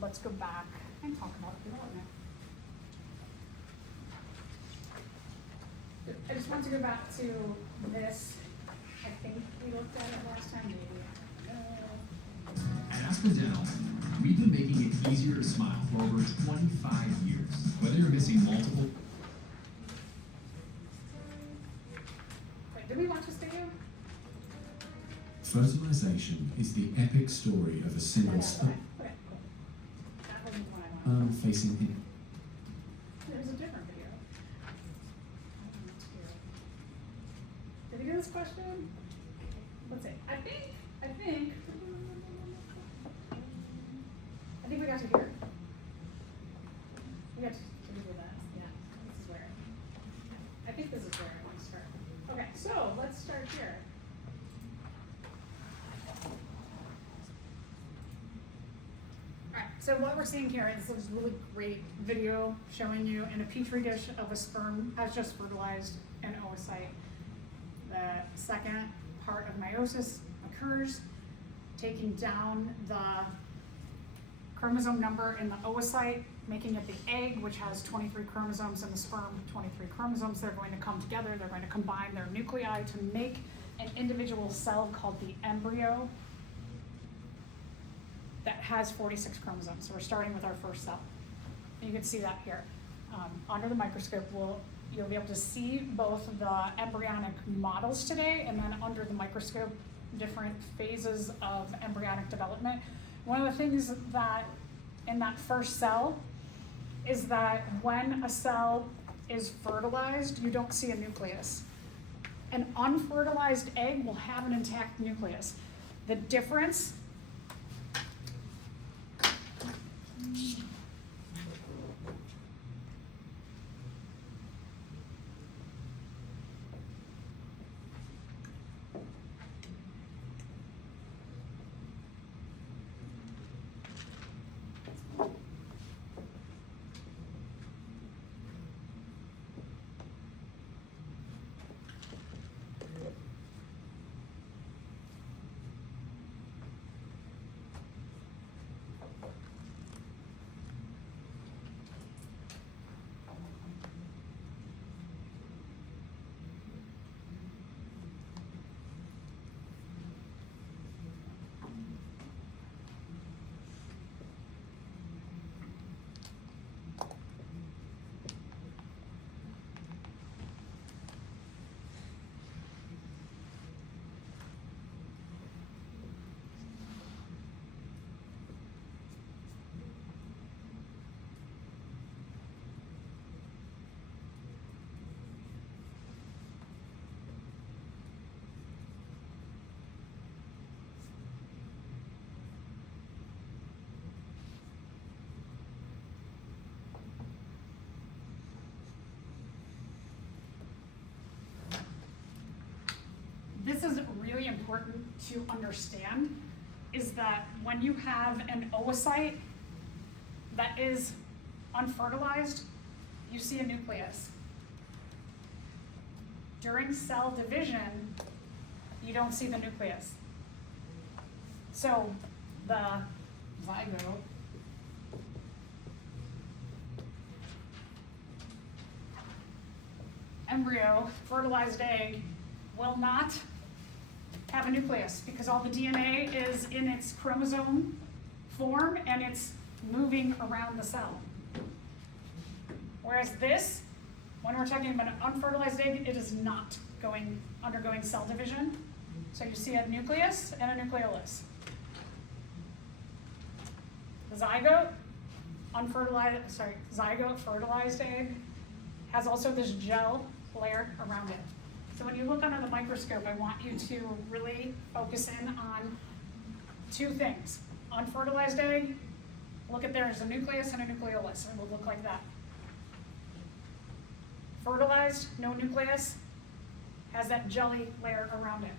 let's go back and talk about development. I just want to go back to this. I think we looked at it last time, maybe. At Aspen Dental, we've been making it easier to smile for over 25 years. Whether you're missing multiple... Wait, did we watch this video? Fertilization is the epic story of a single Okay, cool. That wasn't the one I wanted. facing in. There's a different video. Did we do this question? Let's see. I think we got to here. We got to do that. Yeah, this is where. I think this is where I want to start. Okay, so let's start here. Alright, so what we're seeing here is this really great video showing you in a petri dish of a sperm has just fertilized an oocyte. The second part of meiosis occurs, taking down the chromosome number in the oocyte, making it the egg, which has 23 chromosomes, and the sperm, 23 chromosomes. They're going to come together, they're going to combine their nuclei to make an individual cell called the embryo that has 46 chromosomes. So we're starting with our first cell. You can see that here. Under the microscope, you'll be able to see both the embryonic models today, and then under the microscope, different phases of embryonic development. One of the things that in that first cell is that when a cell is fertilized, you don't see a nucleus. An unfertilized egg will have an intact nucleus. The difference this is really important to understand, is that when you have an oocyte that is unfertilized, you see a nucleus. During cell division, you don't see the nucleus. So the zygote embryo, fertilized egg, will not have a nucleus because all the DNA is in its chromosome form and it's moving around the cell. Whereas this, when we're talking about an unfertilized egg, it is not undergoing cell division. So you see a nucleus and a nucleolus. The zygote, zygote fertilized egg, has also this gel layer around it. So when you look under the microscope, I want you to really focus in on two things. Unfertilized egg, look at there's a nucleus and a nucleolus, and it will look like that. Fertilized, no nucleus, has that jelly layer around it.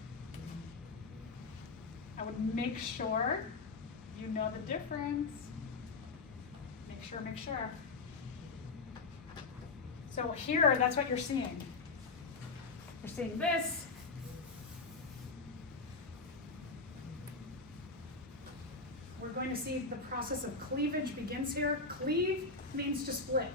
I would make sure you know the difference. Make sure. So here, that's what you're seeing. You're seeing this. We're we're going to see the process of cleavage begins here. Cleave means to split.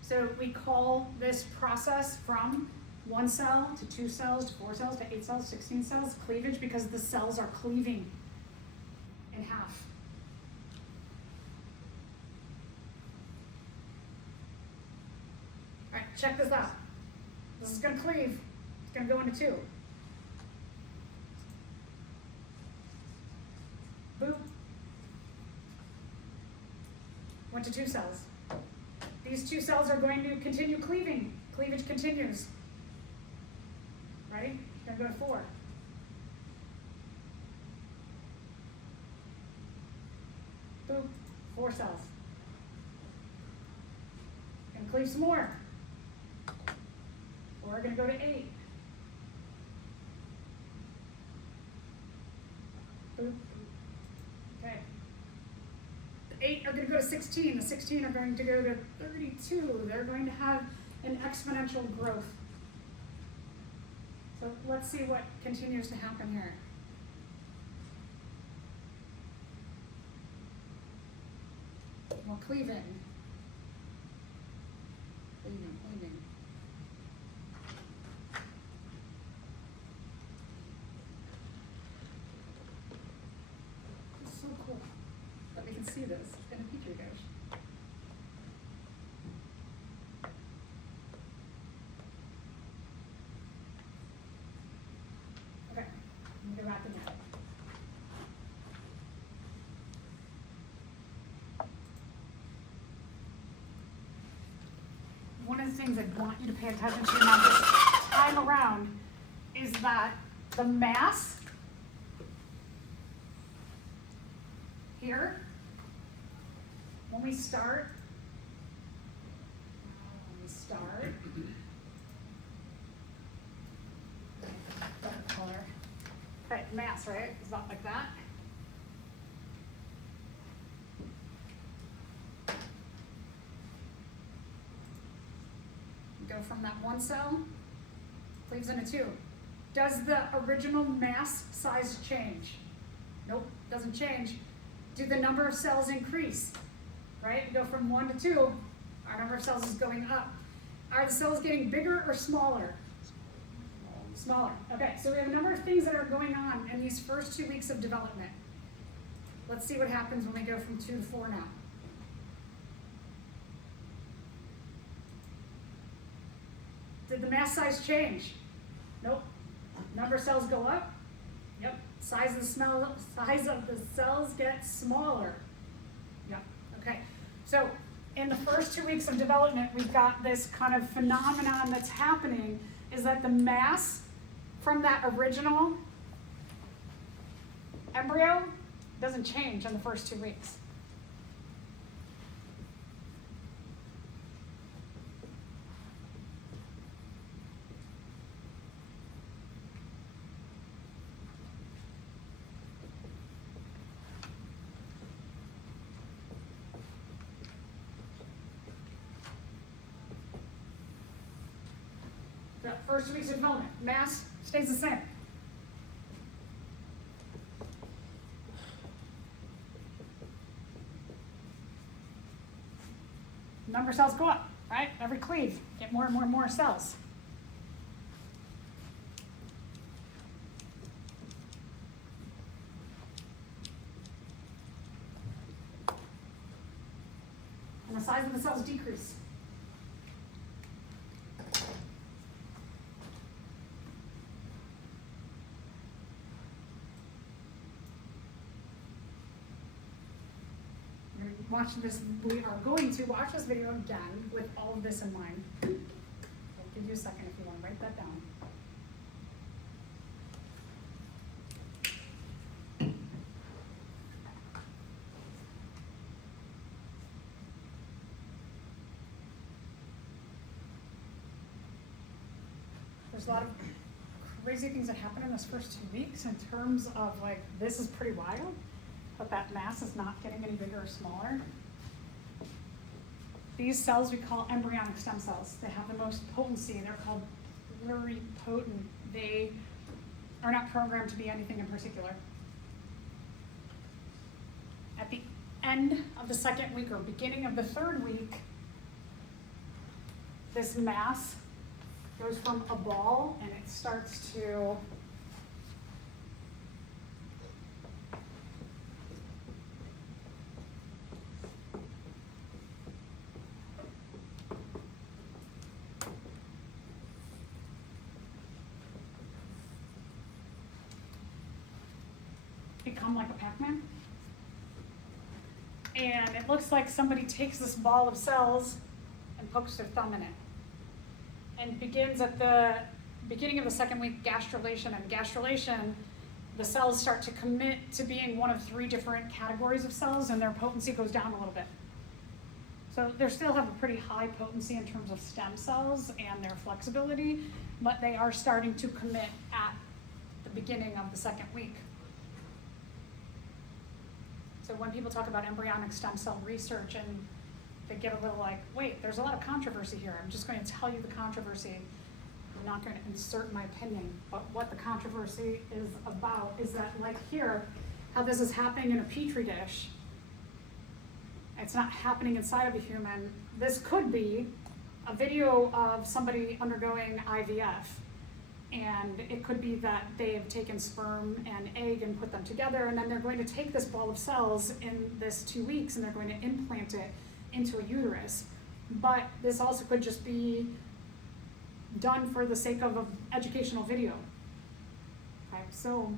So we call this process from 1 cell to 2 cells to 4 cells to 8 cells, 16 cells, cleavage, because the cells are cleaving in half. All right, check this out. This is going to cleave. It's going to go into 2. Boop. Went to 2 cells. These 2 cells are going to continue cleaving. Cleavage continues. Ready? Gonna go to 4. Boop. 4 cells. Gonna cleave some more. We're gonna go to 8. Boop. Okay. The 8 are going to go to 16. The 16 are going to go to 32. They're going to have an exponential growth. So let's see what continues to happen here. Well, cleaving. Cleaving. It's so cool that we can see this in a petri dish. Okay, I'm gonna go back to that. One of the things I want you to pay attention to now this time around is that the mass here, when we start, dark color, okay, mass, right, it's about like that. Go from that 1 cell, cleaves into 2. Does the original mass size change? Nope, doesn't change. Do the number of cells increase? Right, go from 1 to 2, our number of cells is going up. Are the cells getting bigger or smaller? Smaller. Okay, so we have a number of things that are going on in these first 2 weeks of development. Let's see what happens when we go from 2 to 4 now. Did the mass size change? Nope. Number of cells go up? Yep. Size of the cells get smaller. Yep. Okay. So in the first 2 weeks of development, we've got this kind of phenomenon that's happening, is that the mass from that original embryo doesn't change in the first 2 weeks. The first 2 weeks of development, mass stays the same. Number of cells go up, right? Every cleave, get more and more and more cells. And the size of the cells decrease. We are going to watch this video again with all of this in mind. I'll give you a second if you want to write that down. There's a lot of crazy things that happen in this first 2 weeks in terms of like, this is pretty wild. But that mass is not getting any bigger or smaller. These cells we call embryonic stem cells. They have the most potency. They're called pluripotent. They are not programmed to be anything in particular. end of the second week or beginning of the third week, this mass goes from a ball and it starts to become like a Pac-Man. And it looks like somebody takes this ball of cells and pokes their thumb in it. And begins at the beginning of the second week, gastrulation. And gastrulation, the cells start to commit to being one of 3 different categories of cells, and their potency goes down a little bit. So they still have a pretty high potency in terms of stem cells and their flexibility, but they are starting to commit at the beginning of the second week. So when people talk about embryonic stem cell research and they get a little like, wait, there's a lot of controversy here. I'm just going to tell you the controversy. I'm not going to insert my opinion, but what the controversy is about is that, like here, how this is happening in a petri dish. It's not happening inside of a human. This could be a video of somebody undergoing IVF. And it could be that they have taken sperm and egg and put them together, and then they're going to take this ball of cells in this 2 weeks and they're going to implant it into a uterus. But this also could just be done for the sake of an educational video. Okay, so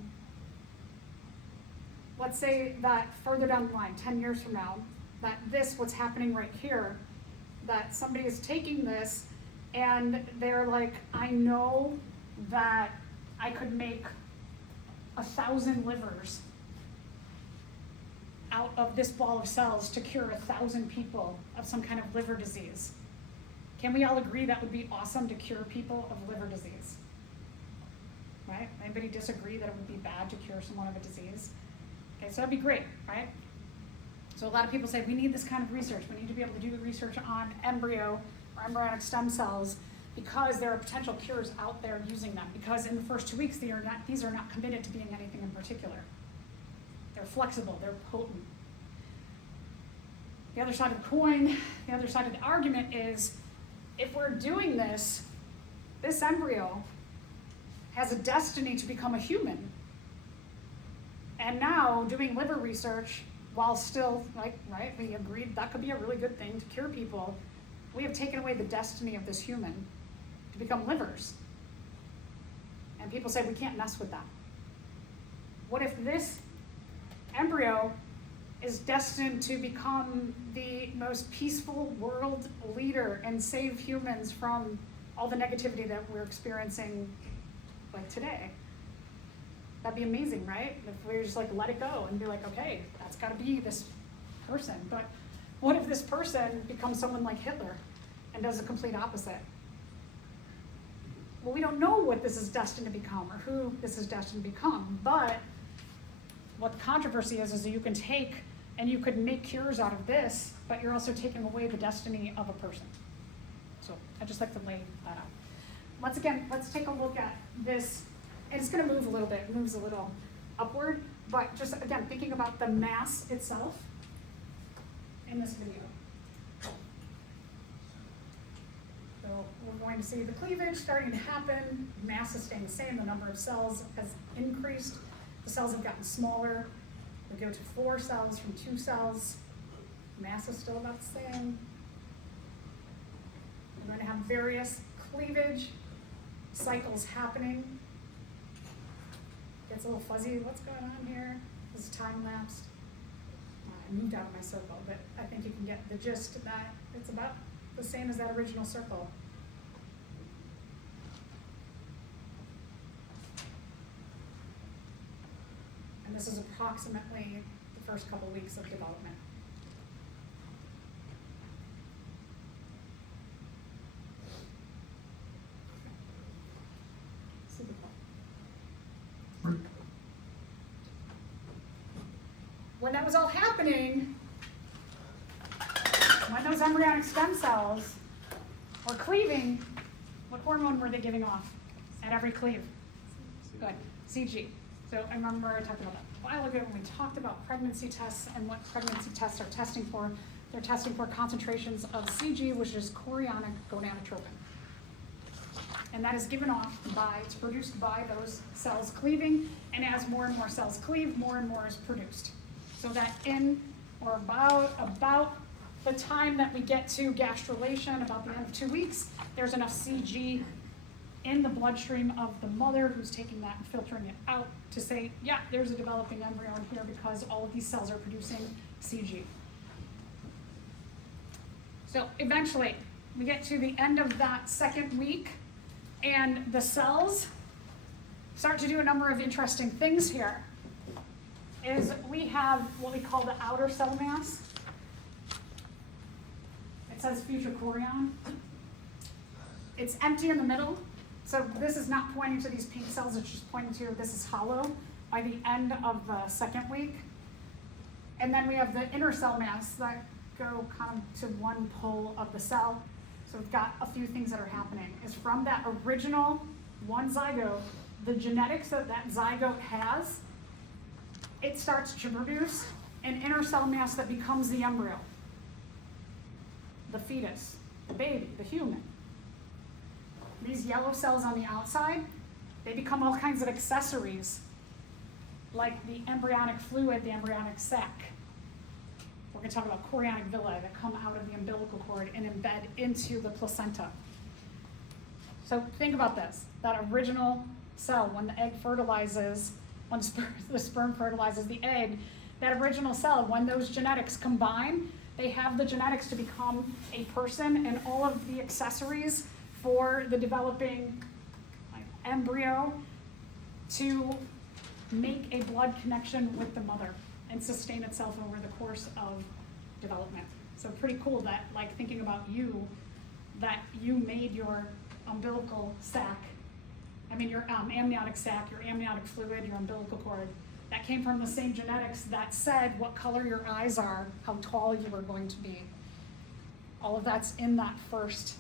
let's say that further down the line, 10 years from now, that this, what's happening right here, that somebody is taking this and they're like, I know that I could make 1,000 livers out of this ball of cells to cure 1,000 people of some kind of liver disease. Can we all agree that would be awesome to cure people of liver disease? Right? Anybody disagree that it would be bad to cure someone of a disease? Okay, so that'd be great, right? So a lot of people say we need this kind of research. We need to be able to do research on embryo or embryonic stem cells because there are potential cures out there using them. Because in the first 2 weeks, these are not committed to being anything in particular. They're flexible, they're potent. The other side of the coin, the other side of the argument is, if we're doing this, this embryo has a destiny to become a human. And now doing liver research, while still, like, right, we agreed that could be a really good thing to cure people, we have taken away the destiny of this human to become livers. And people say we can't mess with that. What if this embryo is destined to become the most peaceful world leader and save humans from all the negativity that we're experiencing like today? That'd be amazing, right? If we just like let it go and be like, okay, that's gotta be this person. But what if this person becomes someone like Hitler and does the complete opposite? Well, we don't know what this is destined to become or who this is destined to become, but what the controversy is that you can take and you could make cures out of this, but you're also taking away the destiny of a person. So I just like to lay that out. Let's take a look at this. And it's gonna move a little bit, it moves a little upward, but just again, thinking about the mass itself in this video. So we're going to see the cleavage starting to happen, mass is staying the same, the number of cells has increased, the cells have gotten smaller. We go to 4 cells from 2 cells, mass is still about the same. We're going to have various cleavage cycles happening. Gets a little fuzzy, what's going on here? This is time lapsed. I moved out of my circle, but I think you can get the gist that it's about the same as that original circle. And this is approximately the first couple weeks of development. When that was all happening, when those embryonic stem cells were cleaving, what hormone were they giving off at every cleave? Good, CG. So I remember I talked about that. while ago when we talked about pregnancy tests and what pregnancy tests are testing for. They're testing for concentrations of CG, which is chorionic gonadotropin. And that is given off it's produced by those cells cleaving, and as more and more cells cleave, more and more is produced. So that in or about the time that we get to gastrulation, about the end of 2 weeks, there's enough CG in the bloodstream of the mother who's taking that and filtering it out to say, yeah, there's a developing embryo in here because all of these cells are producing CG. So eventually, we get to the end of that second week, and the cells start to do a number of interesting things here. We have what we call the outer cell mass. It says future chorion. It's empty in the middle, so this is not pointing to these pink cells, it's just pointing to this is hollow by the end of the second week. And then we have the inner cell mass that go kind of to one pole of the cell. So we've got a few things that are happening. Is from that original one zygote, the genetics that that zygote has, it starts to produce an inner cell mass that becomes the embryo, the fetus, the baby, the human. These yellow cells on the outside, they become all kinds of accessories, like the embryonic fluid, the embryonic sac. We're going to talk about chorionic villi that come out of the umbilical cord and embed into the placenta. So think about this. That original cell, when the egg fertilizes, when the sperm fertilizes the egg, that original cell, when those genetics combine, they have the genetics to become a person and all of the accessories for the developing embryo to make a blood connection with the mother and sustain itself over the course of development. So pretty cool that, like, thinking about you, that you made your umbilical sac, your amniotic sac, your amniotic fluid, your umbilical cord, that came from the same genetics that said what color your eyes are, how tall you were going to be. All of that's in that first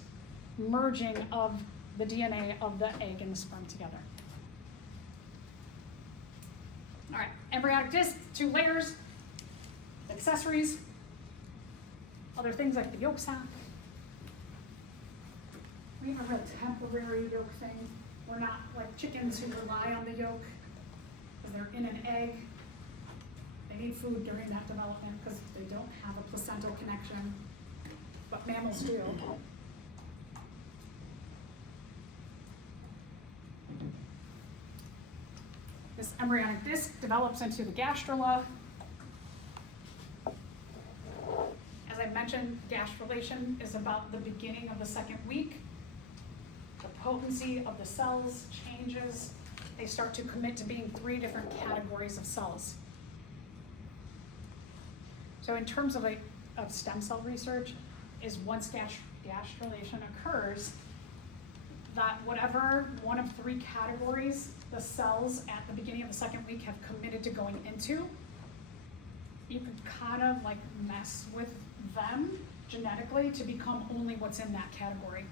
merging of the DNA of the egg and the sperm together. All right, embryonic disc, 2 layers, accessories, other things like the yolk sac. We have a temporary yolk thing. We're not like chickens who rely on the yolk because they're in an egg. They need food during that development because they don't have a placental connection, but mammals do. This embryonic disc develops into the gastrula. As I mentioned, gastrulation is about the beginning of the second week. The potency of the cells changes. They start to commit to being 3 different categories of cells. So in terms of stem cell research, is once gastrulation occurs, that whatever one of 3 categories the cells at the beginning of the second week have committed to going into, you could kind of like mess with them genetically to become only what's in that category.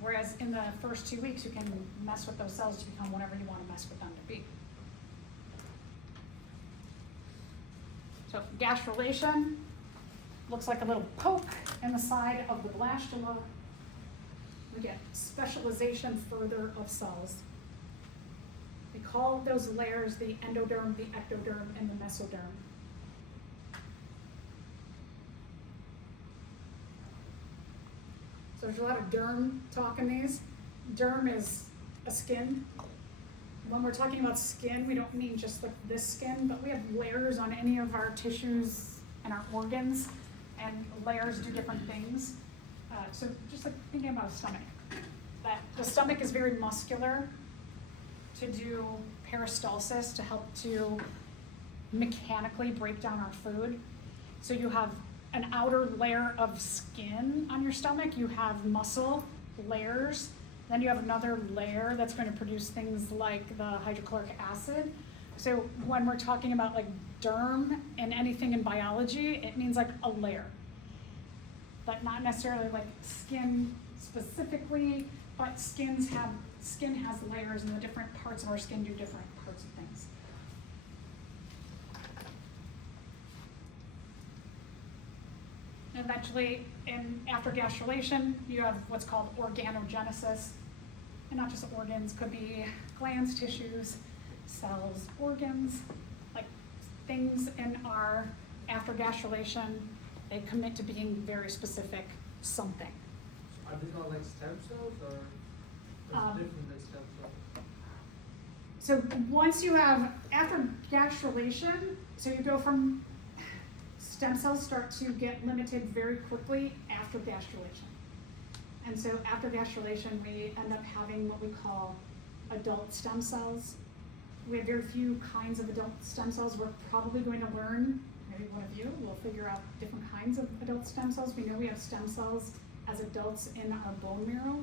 Whereas in the first 2 weeks, you can mess with those cells to become whatever you want to mess with them to be. So gastrulation looks like a little poke in the side of the blastula. We get specialization further of cells. We call those layers the endoderm, the ectoderm, and the mesoderm. So there's a lot of derm talk in these. Derm is a skin. When we're talking about skin, we don't mean just like this skin, but we have layers on any of our tissues and our organs, and layers do different things. So just like thinking about a stomach, that the stomach is very muscular to do peristalsis, to help to mechanically break down our food. So you have an outer layer of skin on your stomach, you have muscle layers, then you have another layer that's going to produce things like the hydrochloric acid. So when we're talking about like derm and anything in biology, it means like a layer. But not necessarily like skin specifically, but skin has layers, and the different parts of our skin do different parts of things. Eventually, after gastrulation, you have what's called organogenesis. And not just organs, could be glands, tissues, cells, organs, like things in our, after gastrulation, they commit to being very specific something. Are these all like stem cells or is Um, it different than stem cells? So once you have, after gastrulation, so you go from, stem cells start to get limited very quickly after gastrulation. And so after gastrulation, we end up having what we call adult stem cells. We have very few kinds of adult stem cells. We're probably going to learn, maybe one of you will figure out different kinds of adult stem cells. We know we have stem cells as adults in our bone marrow.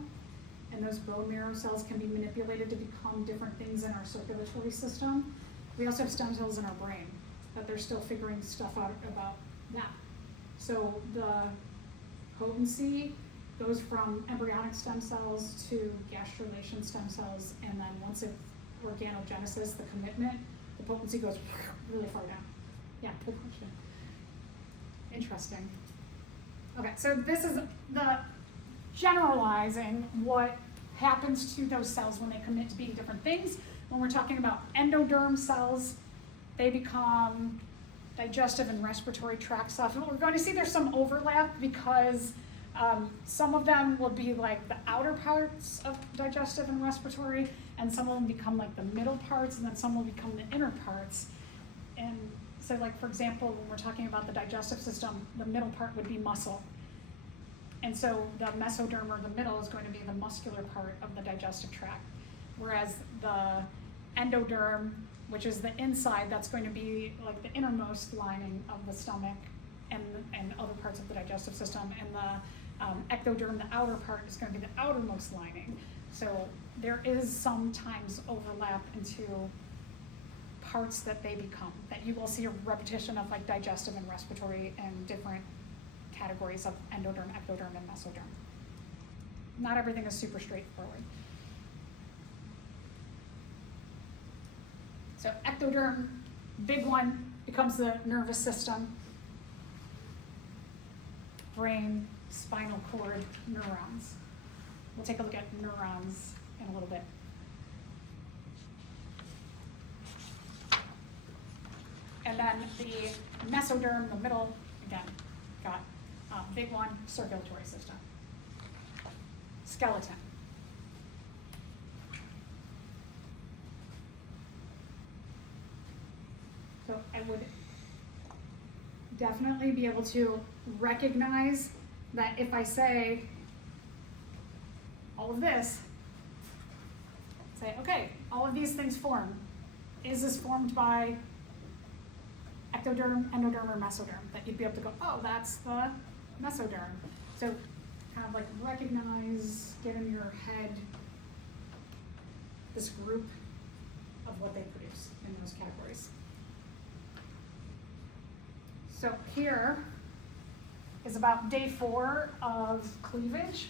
And those bone marrow cells can be manipulated to become different things in our circulatory system. We also have stem cells in our brain, but they're still figuring stuff out about that. So the potency goes from embryonic stem cells to gastrulation stem cells, and then once it's organogenesis, the commitment, the potency goes really far down. Yeah, good question. Interesting. Okay, so this is the generalizing what happens to those cells when they commit to being different things. When we're talking about endoderm cells, they become digestive and respiratory tract cells. We're going to see there's some overlap because some of them will be like the outer parts of digestive and respiratory, and some of them become like the middle parts, and then some will become the inner parts. And so like, for example, when we're talking about the digestive system, the middle part would be muscle. And so the mesoderm, or the middle, is going to be the muscular part of the digestive tract. Whereas the endoderm, which is the inside, that's going to be like the innermost lining of the stomach and other parts of the digestive system. And the ectoderm, the outer part, is going to be the outermost lining. So there is sometimes overlap into parts that they become, that you will see a repetition of like digestive and respiratory and different categories of endoderm, ectoderm, and mesoderm. Not everything is super straightforward. So ectoderm, big one, becomes the nervous system, brain, spinal cord, neurons. We'll take a look at neurons in a little bit. And then the mesoderm, the middle, again, got big one, circulatory system. Skeleton. So I would definitely be able to recognize that if I say all of this, say, okay, all of these things form. Is this formed by ectoderm, endoderm, or mesoderm? That you'd be able to go, oh, that's the mesoderm. So kind of like recognize, get in your head this group of what they produce in those categories. So here is about day 4 of cleavage.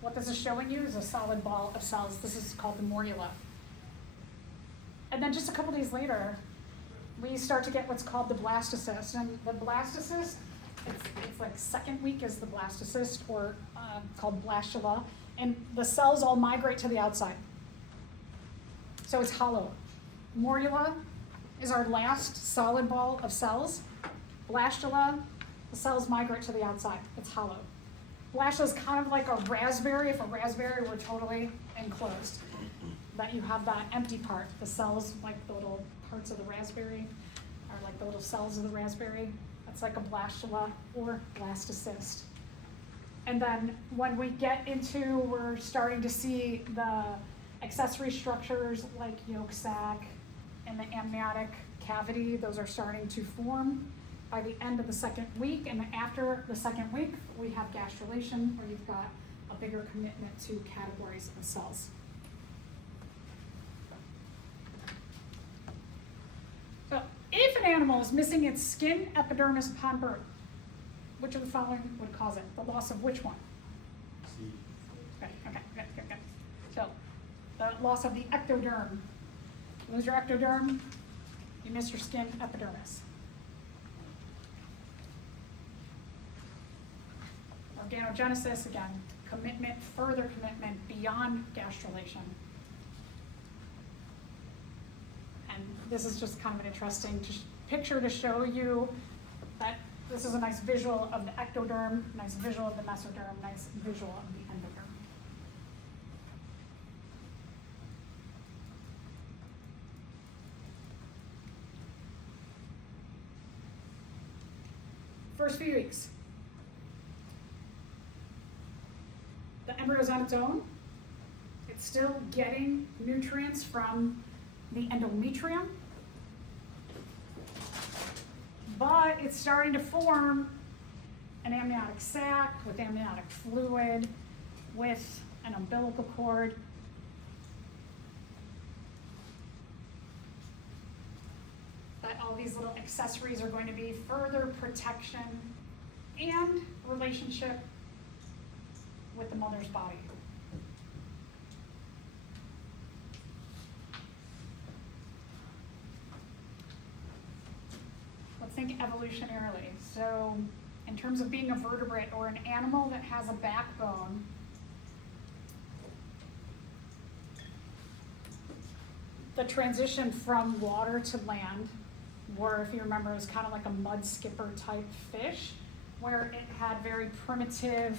What this is showing you is a solid ball of cells. This is called the morula. And then just a couple days later, we start to get what's called the blastocyst. And the blastocyst, it's like second week is the blastocyst, or called blastula. And the cells all migrate to the outside. So it's hollow. Morula is our last solid ball of cells. Blastula, the cells migrate to the outside. It's hollow. Blastula is kind of like a raspberry, if a raspberry were totally enclosed. That you have that empty part. The cells, like the little parts of the raspberry, are like the little cells of the raspberry. That's like a blastula or blastocyst. And then when we get into, we're starting to see the accessory structures like yolk sac and the amniotic cavity. Those are starting to form by the end of the second week. And after the second week, we have gastrulation, where you've got a bigger commitment to categories of cells. So if an animal is missing its skin epidermis upon birth, which of the following would cause it? The loss of which one? Okay, good. So the loss of the ectoderm. You lose your ectoderm, you miss your skin epidermis. organogenesis, again, commitment, further commitment beyond gastrulation. And this is just kind of an interesting picture to show you that this is a nice visual of the ectoderm, nice visual of the mesoderm, nice visual of the endoderm. First few weeks. The embryo's on its own. It's still getting nutrients from the endometrium, but it's starting to form an amniotic sac with amniotic fluid, with an umbilical cord. That all these little accessories are going to be further protection and relationship with the mother's body. Let's think evolutionarily. So, in terms of being a vertebrate or an animal that has a backbone, the transition from water to land, where if you remember, it was kind of like a mud skipper type fish, where it had very primitive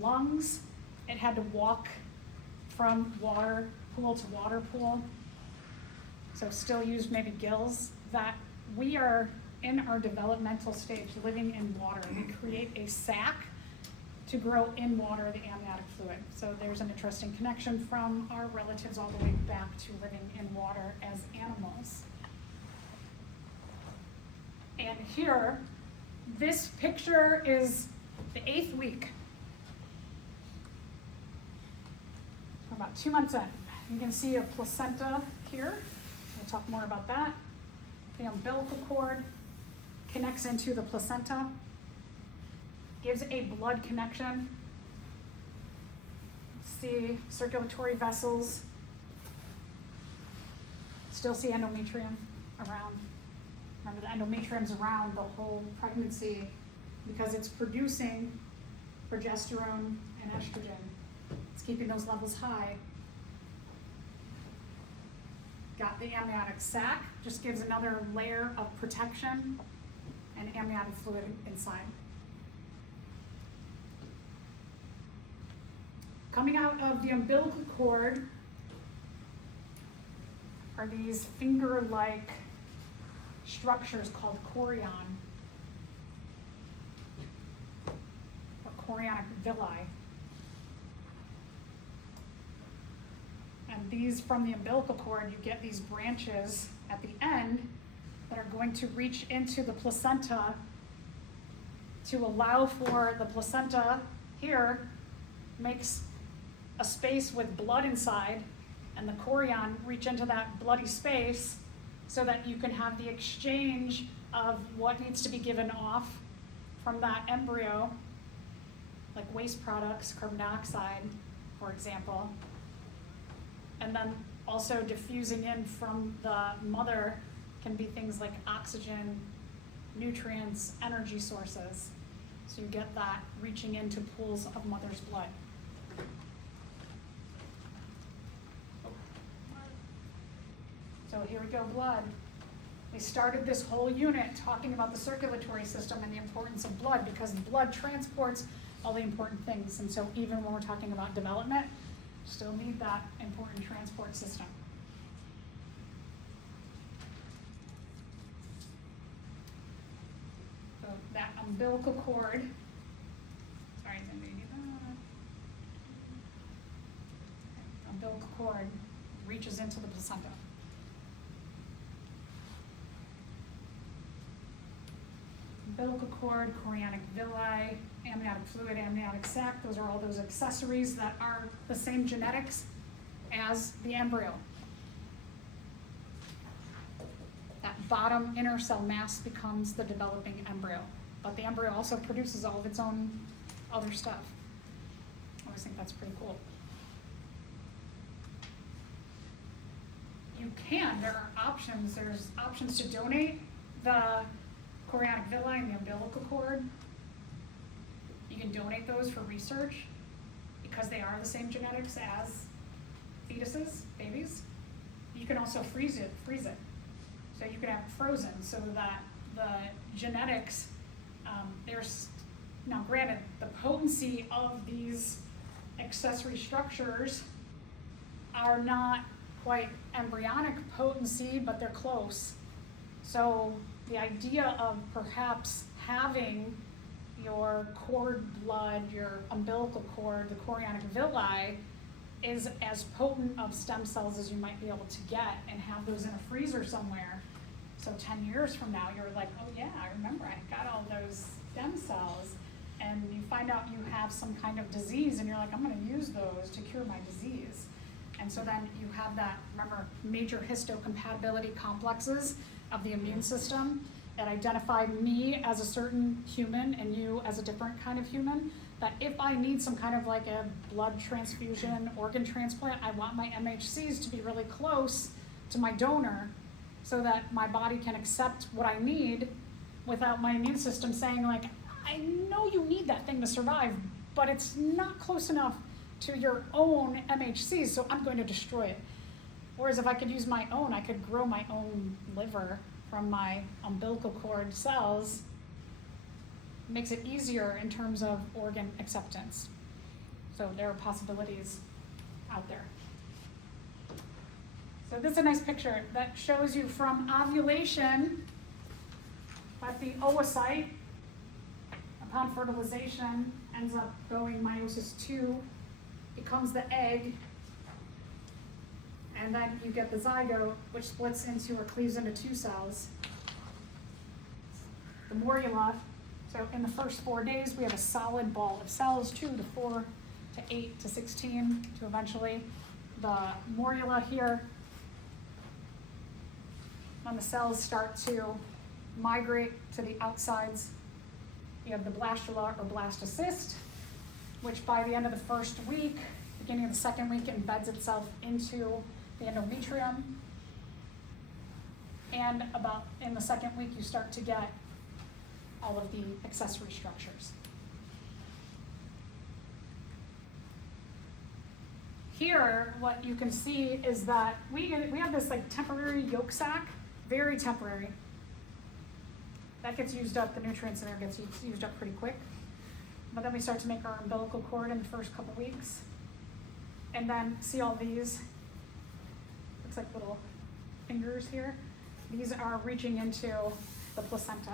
lungs. It had to walk from water pool to water pool. So still used maybe gills. That we are in our developmental stage living in water. We create a sac to grow in water, the amniotic fluid. So there's an interesting connection from our relatives all the way back to living in water as animals. And here, this picture is the 8th week. We're about 2 months in. You can see a placenta here. We'll talk more about that. The umbilical cord connects into the placenta, gives a blood connection. See circulatory vessels. Still see endometrium around. Remember, the endometrium's around the whole pregnancy because it's producing progesterone and estrogen. It's keeping those levels high. Got the amniotic sac, just gives another layer of protection and amniotic fluid inside. Coming out of the umbilical cord are these finger-like structures called chorion, or chorionic villi. And these, from the umbilical cord, you get these branches at the end that are going to reach into the placenta to allow for the placenta here makes a space with blood inside, and the chorion reach into that bloody space so that you can have the exchange of what needs to be given off from that embryo, like waste products, carbon dioxide, for example, and then also diffusing in from the mother can be things like oxygen, nutrients, energy sources. So you get that reaching into pools of mother's blood. So here we go, blood. We started this whole unit talking about the circulatory system and the importance of blood because blood transports all the important things. And so even when we're talking about development, still need that important transport system. So that umbilical cord, sorry, umbilical cord reaches into the placenta. Umbilical cord, chorionic villi, amniotic fluid, amniotic sac, those are all those accessories that are the same genetics as the embryo. That bottom inner cell mass becomes the developing embryo, but the embryo also produces all of its own other stuff. I always think that's pretty cool. You can, there are options, there's options to donate the chorionic villi and the umbilical cord. You you can donate those for research because they are the same genetics as fetuses, babies. You can also freeze it. So you can have it frozen so that the genetics, there's, now granted, the potency of these accessory structures are not quite embryonic potency, but they're close. So the idea of perhaps having your cord blood, your umbilical cord, the chorionic villi, is as potent of stem cells as you might be able to get, and have those in a freezer somewhere. So 10 years from now, you're like, oh yeah, I remember I got all those stem cells, and you find out you have some kind of disease, and you're like, I'm gonna use those to cure my disease. And so then you have that, remember, major histocompatibility complexes of the immune system that identify me as a certain human and you as a different kind of human, that if I need some kind of like a blood transfusion, organ transplant, I want my MHCs to be really close to my donor so that my body can accept what I need without my immune system saying like, I know you need that thing to survive, but it's not close enough to your own MHCs, so I'm going to destroy it. Whereas if I could use my own, I could grow my own liver from my umbilical cord cells. Makes it easier in terms of organ acceptance. So there are possibilities out there. So this is a nice picture that shows you from ovulation that the oocyte, upon fertilization, ends up going meiosis II, becomes the egg, and then you get the zygote, which splits into or cleaves into two cells. The morula, so in the first 4 days, we have a solid ball of cells, 2 to 4 to 8 to 16, to eventually the morula here. When the cells start to migrate to the outsides, you have the blastula or blastocyst, which by the end of the first week, beginning of the second week, embeds itself into the endometrium. And about in the second week, you start to get all of the accessory structures. Here, what you can see is that we have this like temporary yolk sac, very temporary. That gets used up, the nutrients in there gets used up pretty quick. But then we start to make our umbilical cord in the first couple weeks. And then see all these, looks like little fingers here. These are reaching into the placenta.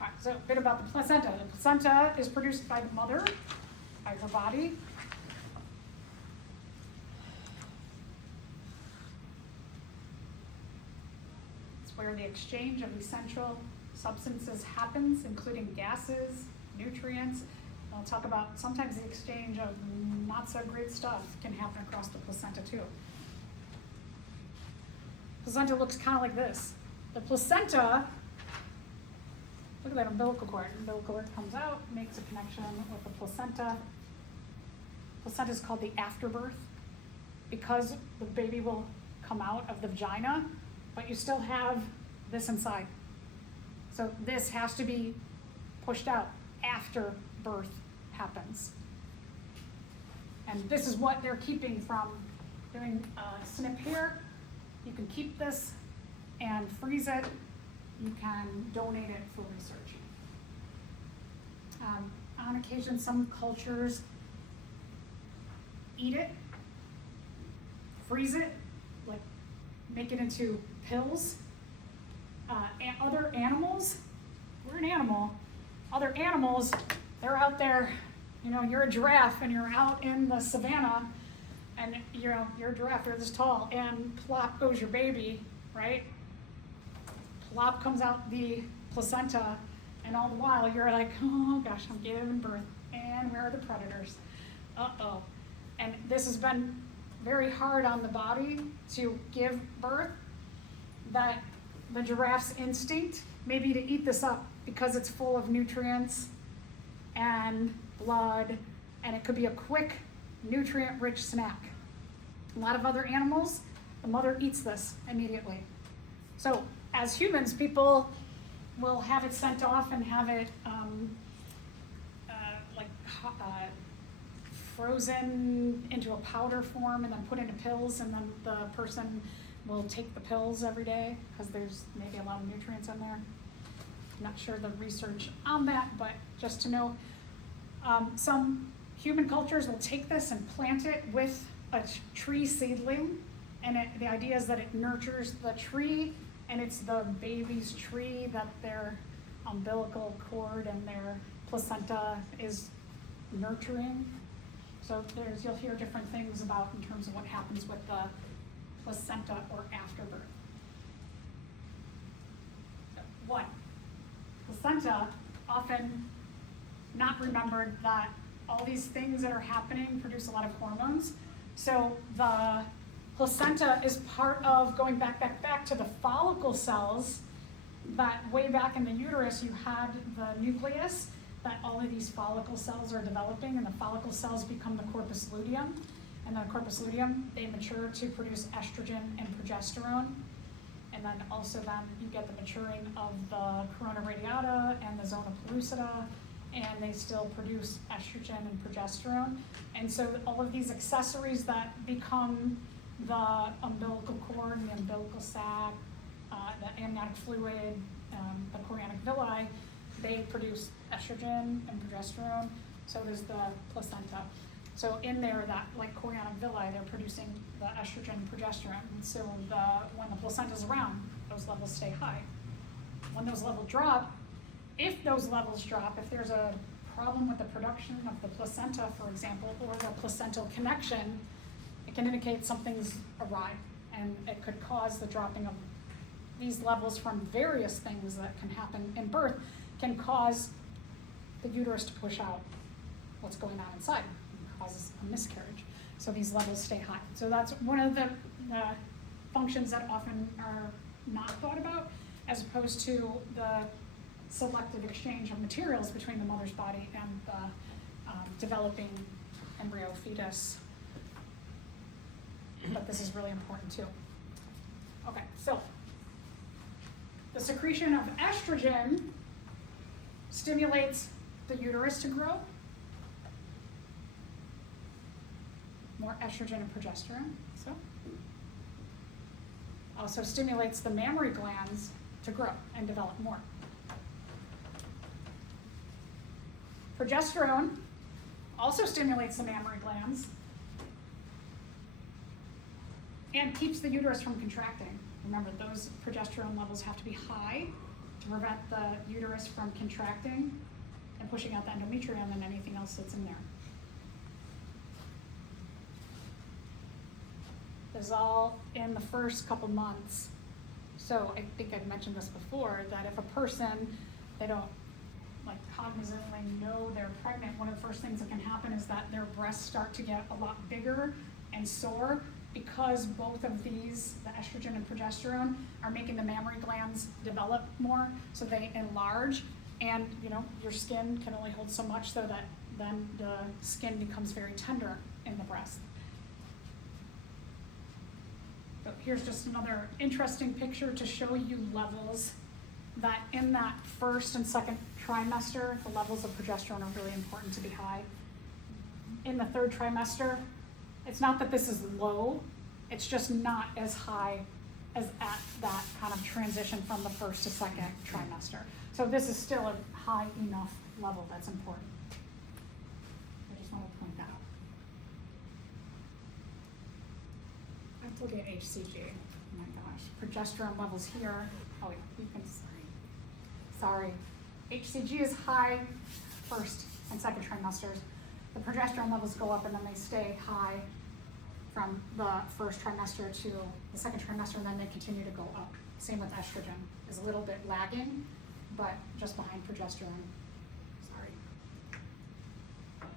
All right, so a bit about the placenta. The placenta is produced by the mother, by her body. It's where the exchange of essential substances happens, including gases, nutrients. I'll talk about sometimes the exchange of not so great stuff can happen across the placenta too. Placenta looks kind of like this. The placenta, look at that umbilical cord. Umbilical cord comes out, makes a connection with the placenta. Placenta is called the afterbirth because the baby will come out of the vagina, but you still have this inside. So this has to be pushed out after birth happens. And this is what they're keeping from doing a snip here. You can keep this and freeze it. You can donate it for research. On occasion, some cultures eat it, freeze it, like make it into pills. Other animals, we're an animal. Other animals, they're out there, you know, you're a giraffe and you're out in the savannah and you're a giraffe, you're this tall, and plop goes your baby, right? Plop comes out the placenta, and all the while you're like, oh gosh, I'm giving birth, and where are the predators? Uh-oh. And this has been very hard on the body to give birth, that the giraffe's instinct may be to eat this up because it's full of nutrients and blood, and it could be a quick, nutrient-rich snack. A lot of other animals, the mother eats this immediately. So as humans, people we'll have it sent off and have it, frozen into a powder form and then put into pills, and then the person will take the pills every day, because there's maybe a lot of nutrients in there. Not sure the research on that, but just to know, some human cultures will take this and plant it with a tree seedling, and the idea is that it nurtures the tree, and it's the baby's tree that their umbilical cord and their placenta is nurturing. So you'll hear different things about in terms of what happens with the placenta or afterbirth. One, placenta, often not remembered that all these things that are happening produce a lot of hormones. So the placenta is part of going back to the follicle cells, that way back in the uterus you had the nucleus, that all of these follicle cells are developing, and the follicle cells become the corpus luteum. And the corpus luteum, they mature to produce estrogen and progesterone. And then also then you get the maturing of the corona radiata and the zona pellucida, and they still produce estrogen and progesterone. And so all of these accessories that become the umbilical cord and the umbilical sac, the amniotic fluid, the chorionic villi, they produce estrogen and progesterone. So does the placenta. So in there, that like chorionic villi, they're producing the estrogen and progesterone. And so when the placenta's around, those levels stay high. When those levels drop, if those levels drop, if there's a problem with the production of the placenta, for example, or the placental connection, it can indicate something's awry, and it could cause the dropping of these levels from various things that can happen in birth, can cause the uterus to push out what's going on inside, and causes a miscarriage. So these levels stay high. So that's one of the functions that often are not thought about, as opposed to the selective exchange of materials between the mother's body and the developing embryo fetus. But this is really important too. Okay, so the secretion of estrogen stimulates the uterus to grow. More estrogen and progesterone, so. Also stimulates the mammary glands to grow and develop more. Progesterone also stimulates the mammary glands and keeps the uterus from contracting. Remember, those progesterone levels have to be high to prevent the uterus from contracting and pushing out the endometrium and anything else that's in there. This is all in the first couple months. So I think I've mentioned this before, that if a person, they don't like cognizantly know they're pregnant, one of the first things that can happen is that their breasts start to get a lot bigger and sore, because both of these, the estrogen and progesterone, are making the mammary glands develop more, so they enlarge, and your skin can only hold so much, so that then the skin becomes very tender in the breast. So here's just another interesting picture to show you levels that in that first and second trimester, the levels of progesterone are really important to be high. In the third trimester, it's not that this is low, it's just not as high as at that kind of transition from the first to second trimester. So this is still a high enough level that's important. I just want to point that out. I have to look at HCG. Oh my gosh, progesterone levels here. Oh yeah, you can, sorry. HCG is high first and second trimesters. The progesterone levels go up and then they stay high from the first trimester to the second trimester, and then they continue to go up. Same with estrogen, is a little bit lagging, but just behind progesterone. Sorry. All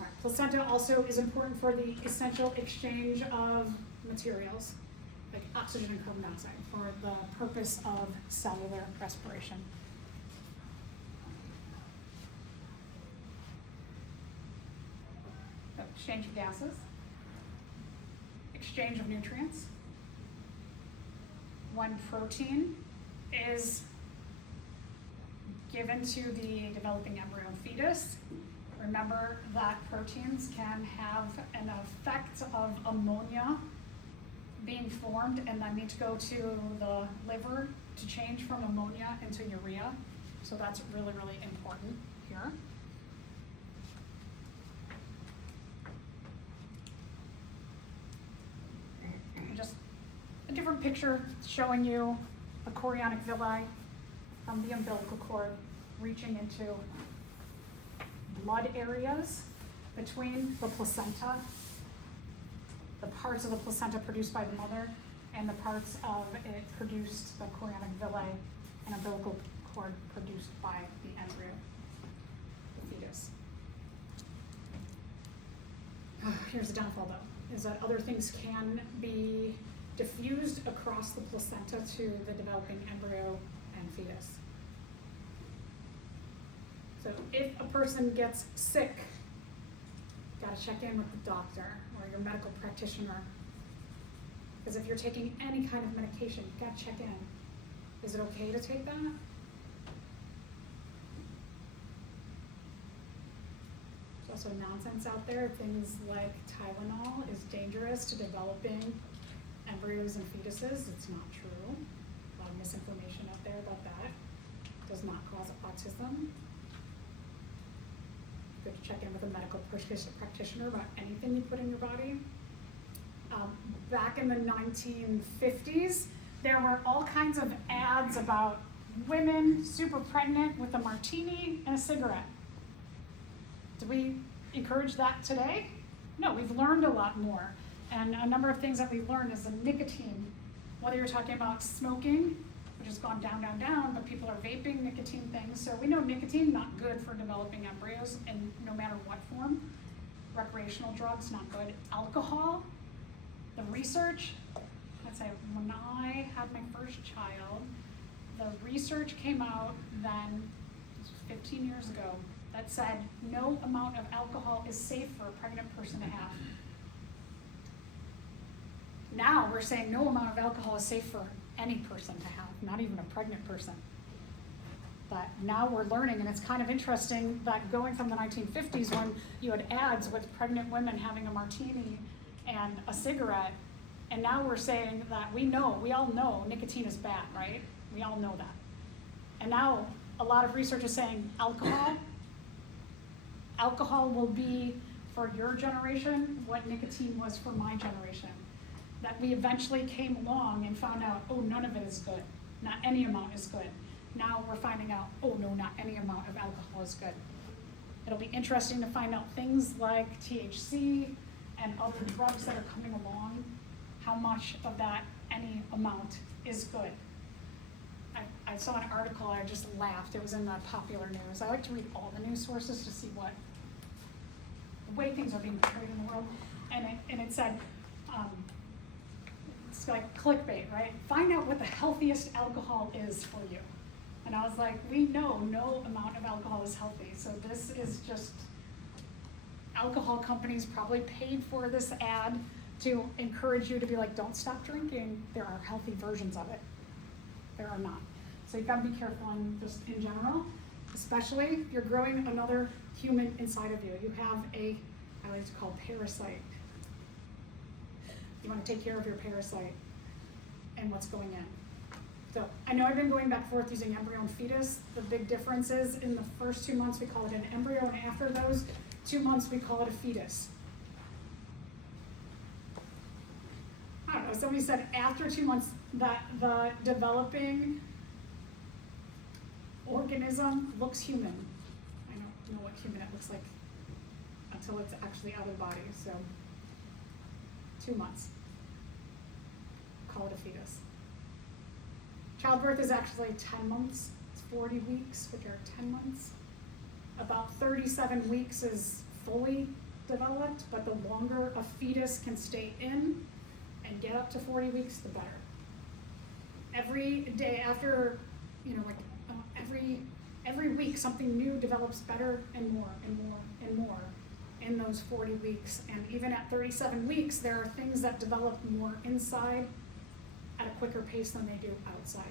right. Placenta also is important for the essential exchange of materials, like oxygen and carbon dioxide, for the purpose of cellular respiration. Exchange of gases, exchange of nutrients. When protein is into the developing embryo and fetus, remember that proteins can have an effect of ammonia being formed and then need to go to the liver to change from ammonia into urea. So that's really, really important here. Just a different picture showing you a chorionic villi from the umbilical cord reaching into blood areas between the placenta, the parts of the placenta produced by the mother, and the parts of it produced, the chorionic villi and umbilical cord produced by the embryo, the fetus. Here's the downfall though, is that other things can be diffused across the placenta to the developing embryo and fetus. So if a person gets sick, gotta check in with the doctor or your medical practitioner. Because if you're taking any kind of medication, you gotta check in. Is it okay to take that? There's also nonsense out there. Things like Tylenol is dangerous to developing embryos and fetuses. It's not true. A lot of misinformation out there about that. It does not cause autism. Good to check in with a medical practitioner about anything you put in your body. Back in the 1950s, there were all kinds of ads about women super pregnant with a martini and a cigarette. Do we encourage that today? No, we've learned a lot more. And a number of things that we've learned is the nicotine, whether you're talking about smoking, which has gone down, down, down, but people are vaping nicotine things. So we know nicotine, not good for developing embryos in no matter what form. Recreational drugs, not good. Alcohol, the research, I'd say when I had my first child, the research came out then, this was 15 years ago, that said no amount of alcohol is safe for a pregnant person to have. Now we're saying no amount of alcohol is safe for any person to have, not even a pregnant person. But now we're learning, and it's kind of interesting that going from the 1950s when you had ads with pregnant women having a martini and a cigarette, and now we're saying that we all know nicotine is bad, right? We all know that. And now a lot of research is saying alcohol will be for your generation what nicotine was for my generation. That we eventually came along and found out, oh, none of it is good. Not any amount is good. Now we're finding out, oh no, not any amount of alcohol is good. It'll be interesting to find out things like THC and other drugs that are coming along, how much of that, any amount is good. I saw an article, I just laughed, it was in the Popular News. I like to read all the news sources to see what, the way things are being portrayed in the world. And it said, it's like clickbait, right? Find out what the healthiest alcohol is for you. And I was like, we know no amount of alcohol is healthy. So this is just, alcohol companies probably paid for this ad to encourage you to be like, don't stop drinking. There are healthy versions of it. There are not. So you've got to be careful in just in general, especially if you're growing another human inside of you. You have a, I like to call parasite. You want to take care of your parasite and what's going in. So I know I've been going back and forth using embryo and fetus. The big difference is in the first 2 months we call it an embryo, and after those 2 months we call it a fetus. I don't know, somebody said after 2 months that the developing organism looks human. I don't know what human it looks like until it's actually out of the body, so 2 months. Call it a fetus. Childbirth is actually 10 months, it's 40 weeks, which are 10 months. About 37 weeks is fully developed, but the longer a fetus can stay in and get up to 40 weeks, the better. Every day after, every week something new develops better and more and more and more in those 40 weeks. And even at 37 weeks, there are things that develop more inside at a quicker pace than they do outside.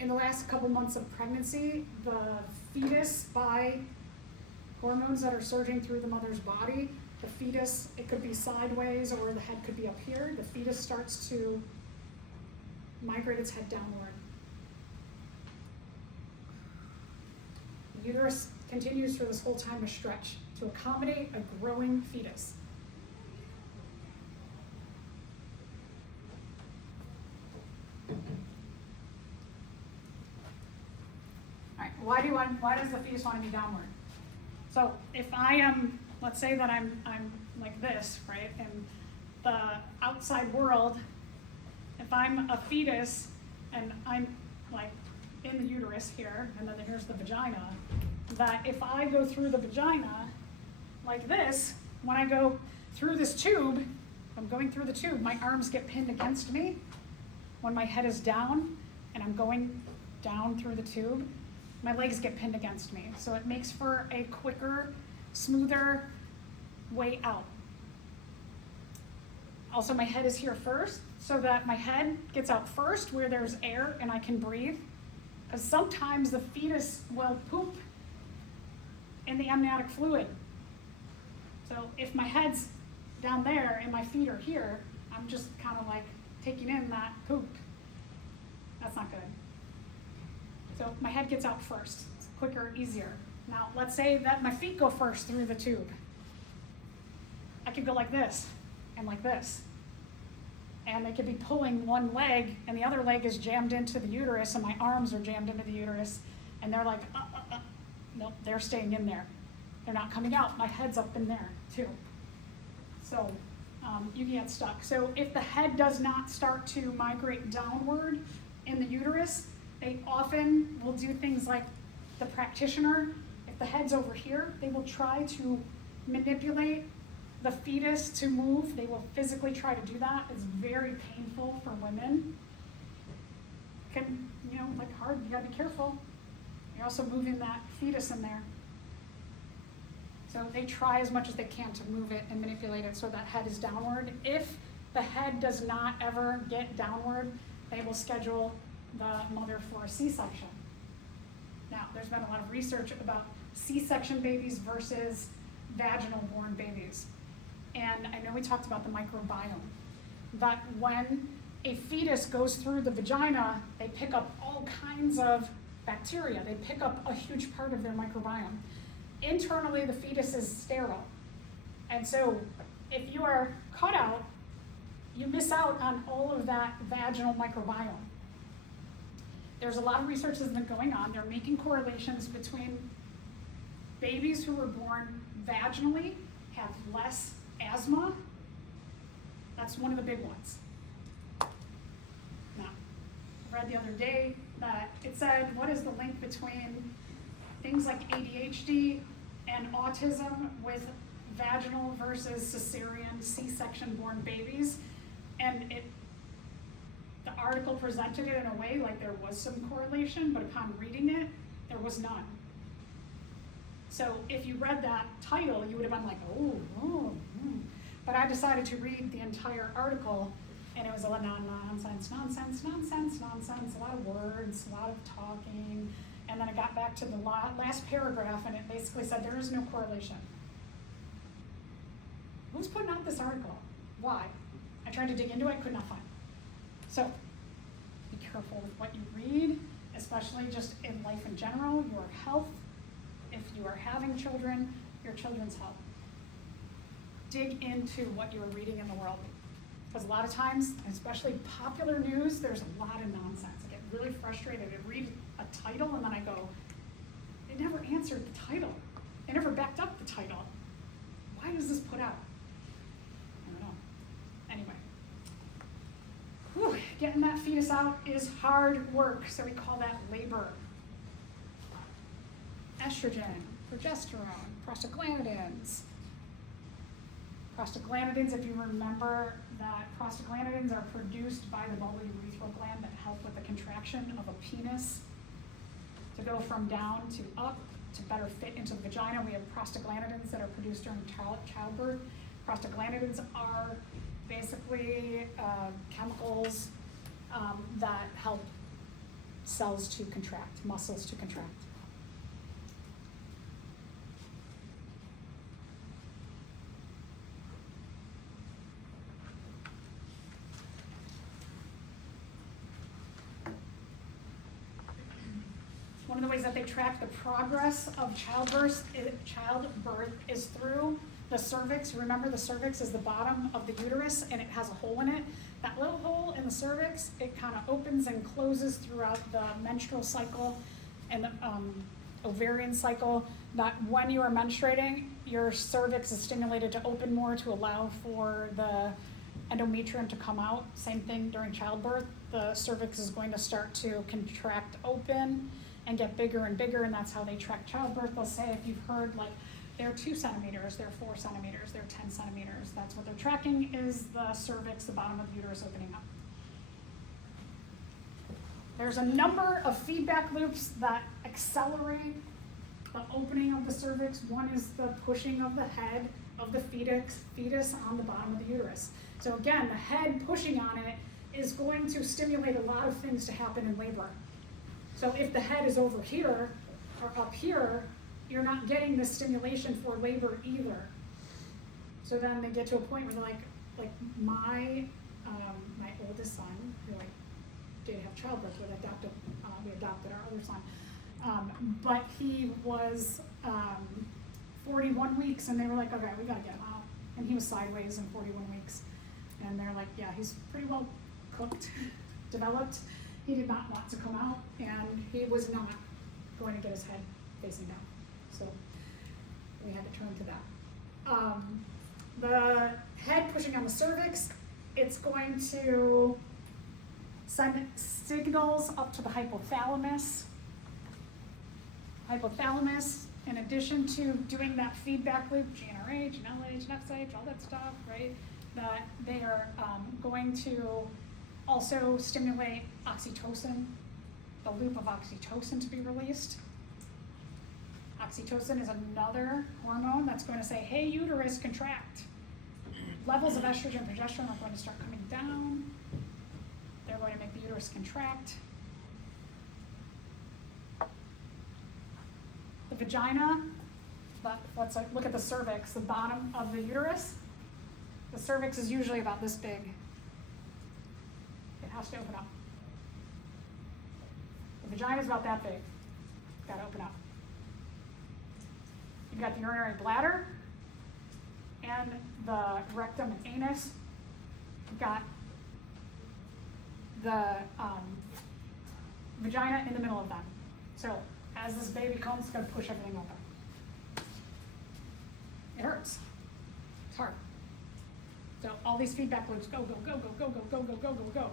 in the last couple months of pregnancy, the fetus, by hormones that are surging through the mother's body, the fetus, it could be sideways or the head could be up here, the fetus starts to migrate its head downward. The uterus continues for this whole time to stretch to accommodate a growing fetus. All right, why does the fetus want to be downward? So if I am, let's say that I'm like this, right? In the outside world, if I'm a fetus and I'm like in the uterus here, and then here's the vagina, that if I go through the vagina like this, when I go through this tube, I'm going through the tube, my arms get pinned against me. When my head is down and I'm going down through the tube, my legs get pinned against me. So it makes for a quicker, smoother way out. Also, my head is here first, so that my head gets out first where there's air and I can breathe. Because sometimes the fetus will poop in the amniotic fluid. So if my head's down there and my feet are here, I'm just kind of like taking in that poop. That's not good. So my head gets out first. It's quicker, easier. Now, let's say that my feet go first through the tube. I could go like this and like this. And they could be pulling one leg and the other leg is jammed into the uterus and my arms are jammed into the uterus and they're like, nope, they're staying in there. They're not coming out. My head's up in there too. So you get stuck. So if the head does not start to migrate downward in the uterus, they often will do things like the practitioner, if the head's over here, they will try to manipulate the fetus to move. They will physically try to do that. It's very painful for women. Can, like hard, you gotta be careful. You're also moving that fetus in there. So they try as much as they can to move it and manipulate it so that head is downward. If the head does not ever get downward, they will schedule the mother for a C-section. Now, there's been a lot of research about C-section babies versus vaginal born babies. And I know we talked about the microbiome, that when a fetus goes through the vagina, they pick up all kinds of bacteria. They pick up a huge part of their microbiome. Internally, the fetus is sterile. And so if you are cut out, you miss out on all of that vaginal microbiome. There's a lot of research that's been going on. They're making correlations between babies who were born vaginally have less asthma. That's one of the big ones. Now, I read the other day that it said, what is the link between things like ADHD and autism with vaginal versus cesarean C-section born babies? And the article presented it in a way like there was some correlation, but upon reading it, there was none. So if you read that title, you would have been like, oh. But I decided to read the entire article, and it was a lot of nonsense, a lot of words, a lot of talking, and then I got back to the last paragraph, and it basically said there is no correlation. Who's putting out this article? Why? I tried to dig into it, could not find it. So, be careful with what you read, especially just in life in general, your health. If you are having children, your children's health. Dig into what you are reading in the world. Because a lot of times, especially popular news, there's a lot of nonsense. I get really frustrated. I read a title and then I go, they never answered the title. They never backed up the title. Why was this put out? I don't know. Anyway. Whew, getting that fetus out is hard work, so we call that labor. Estrogen, progesterone, prostaglandins. Prostaglandins, if you remember that prostaglandins are produced by the bulbourethral gland that help with the contraction of a penis to go from down to up to better fit into the vagina. We have prostaglandins that are produced during childbirth. Prostaglandins are basically chemicals that help cells to contract, muscles to contract. One of the ways that they track the progress of childbirth is through the cervix. Remember, the cervix is the bottom of the uterus and it has a hole in it. That little hole in the cervix, it kind of opens and closes throughout the menstrual cycle and the ovarian cycle. That when you are menstruating, your cervix is stimulated to open more to allow for the endometrium to come out. Same thing during childbirth. The cervix is going to start to contract open and get bigger and bigger, and that's how they track childbirth. They'll say, if you've heard, like, they're 2 centimeters, they're 4 centimeters, they're 10 centimeters. That's what they're tracking, is the cervix, the bottom of the uterus opening up. There's a number of feedback loops that accelerate the opening of the cervix. One is the pushing of the head of the fetus on the bottom of the uterus. So again, the head pushing on it is going to stimulate a lot of things to happen in labor. So if the head is over here or up here, you're not getting this stimulation for labor either. So then they get to a point where they're like my oldest son, who I did have childbirth with, we adopted our other son, but he was 41 weeks, and they were like, okay, we gotta get him out. And he was sideways in 41 weeks. And they're like, yeah, he's pretty well cooked, developed. He did not want to come out, and he was not going to get his head facing down. So we had to turn to that. The head pushing on the cervix, it's going to send signals up to the hypothalamus. Hypothalamus, in addition to doing that feedback loop, GnRH, and LH, and FSH, all that stuff, right? That they are going to also stimulate oxytocin, the loop of oxytocin to be released. Oxytocin is another hormone that's going to say, hey, uterus, contract. Levels of estrogen and progesterone are going to start coming down. They're going to make the uterus contract. The vagina, let's look at the cervix, the bottom of the uterus. The cervix is usually about this big. It has to open up. The vagina is about that big. It's got to open up. You've got the urinary bladder and the rectum and anus. You've got the vagina in the middle of them. So as this baby comes, it's going to push everything open. It hurts. It's hard. So all these feedback loops go, go, go, go, go, go, go, go, go, go, go.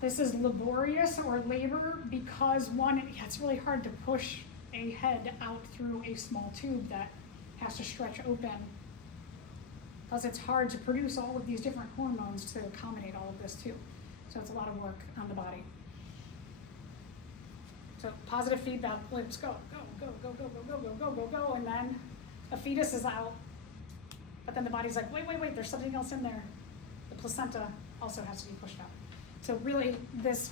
This is laborious or labor because one, it's really hard to push a head out through a small tube that has to stretch open. Plus it's hard to produce all of these different hormones to accommodate all of this too. So it's a lot of work on the body. So positive feedback loops go, go, go, go, go, go, go, go, go, go, go, and then a fetus is out. But then the body's like, wait, there's something else in there. The placenta also has to be pushed out. So really, these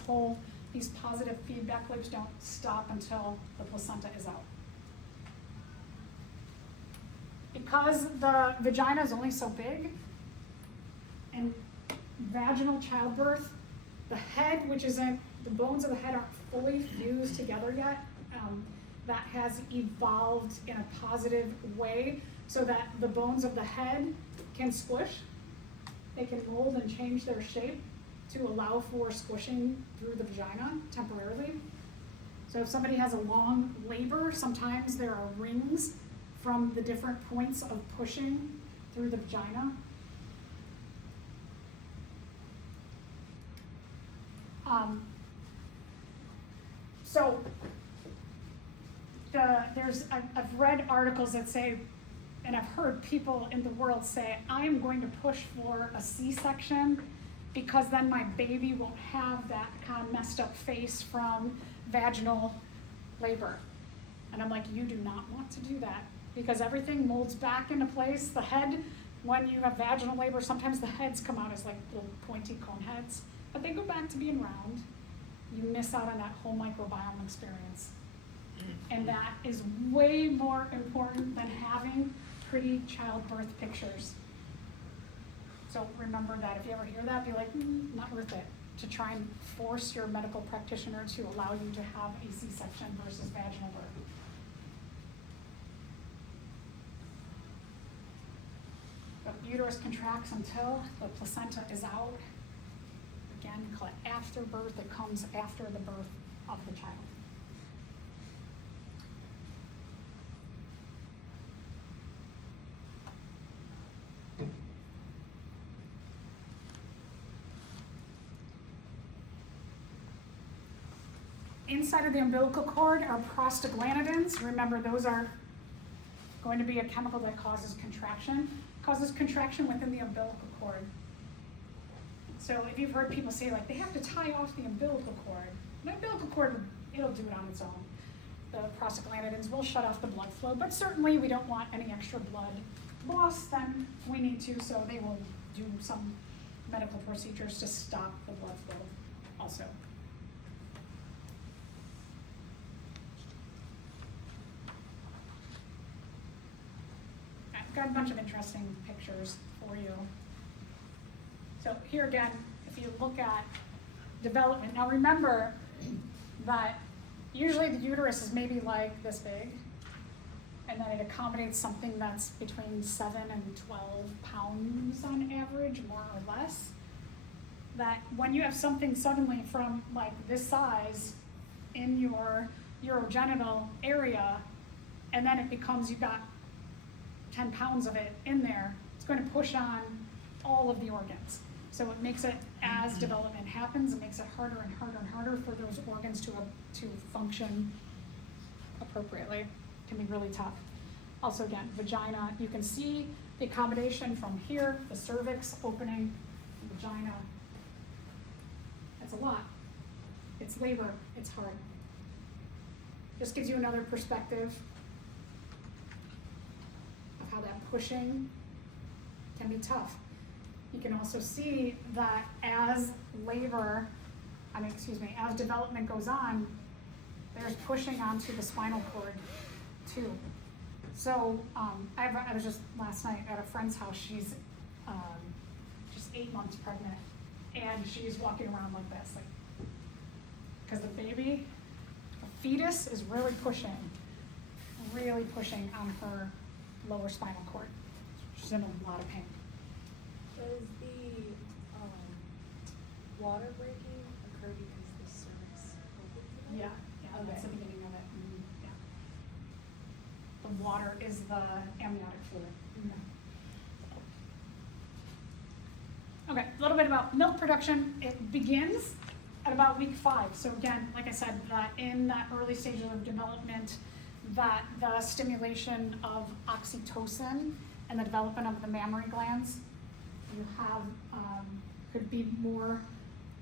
positive feedback loops don't stop until the placenta is out. Because the vagina is only so big, in vaginal childbirth, the head, the bones of the head aren't fully fused together yet. That has evolved in a positive way so that the bones of the head can squish. They can mold and change their shape to allow for squishing through the vagina temporarily. So if somebody has a long labor, sometimes there are rings from the different points of pushing through the vagina. I've read articles that say, and I've heard people in the world say, I am going to push for a C-section because then my baby won't have that kind of messed up face from vaginal labor. And I'm like, you do not want to do that because everything molds back into place. The head, when you have vaginal labor, sometimes the heads come out as like little pointy cone heads, but they go back to being round. You miss out on that whole microbiome experience. And that is way more important than having pretty childbirth pictures. So remember that. If you ever hear that, be like, not worth it, to try and force your medical practitioner to allow you to have a C-section versus vaginal birth. The uterus contracts until the placenta is out. Again, we call it afterbirth. It comes after the birth of the child. Inside of the umbilical cord are prostaglandins. Remember, those are going to be a chemical that causes contraction. Causes contraction within the umbilical cord. So if you've heard people say, like, they have to tie off the umbilical cord, the umbilical cord, it'll do it on its own. The prostaglandins will shut off the blood flow, but certainly we don't want any extra blood loss than we need to, so they will do some medical procedures to stop the blood flow also. I've got a bunch of interesting pictures for you. So here again, if you look at development, now remember that usually the uterus is maybe like this big, and then it accommodates something that's between 7 and 12 pounds on average, more or less. That when you have something suddenly from like this size in your urogenital area, and then it becomes, you've got 10 pounds of it in there, it's going to push on all of the organs. So it makes it, as development happens, it makes it harder and harder and harder for those organs to function appropriately. It can be really tough. Also again, vagina, you can see the accommodation from here, the cervix opening, the vagina. That's a lot. It's labor, it's hard. Just gives you another perspective of how that pushing can be tough. You can also see that as as development goes on, there's pushing onto the spinal cord too. So I was just last night at a friend's house. She's just 8 months pregnant, and she's walking around like this, like, because the baby, the fetus is really pushing on her lower spinal cord. She's in a lot of pain. Does the water breaking occur because the cervix opens? Yeah, that's the Okay. beginning of it. Yeah. The water is the amniotic fluid. Okay, a little bit about milk production. It begins at about week 5. So again, like I said, that in that early stages of development, that the stimulation of oxytocin and the development of the mammary glands, you have, could be more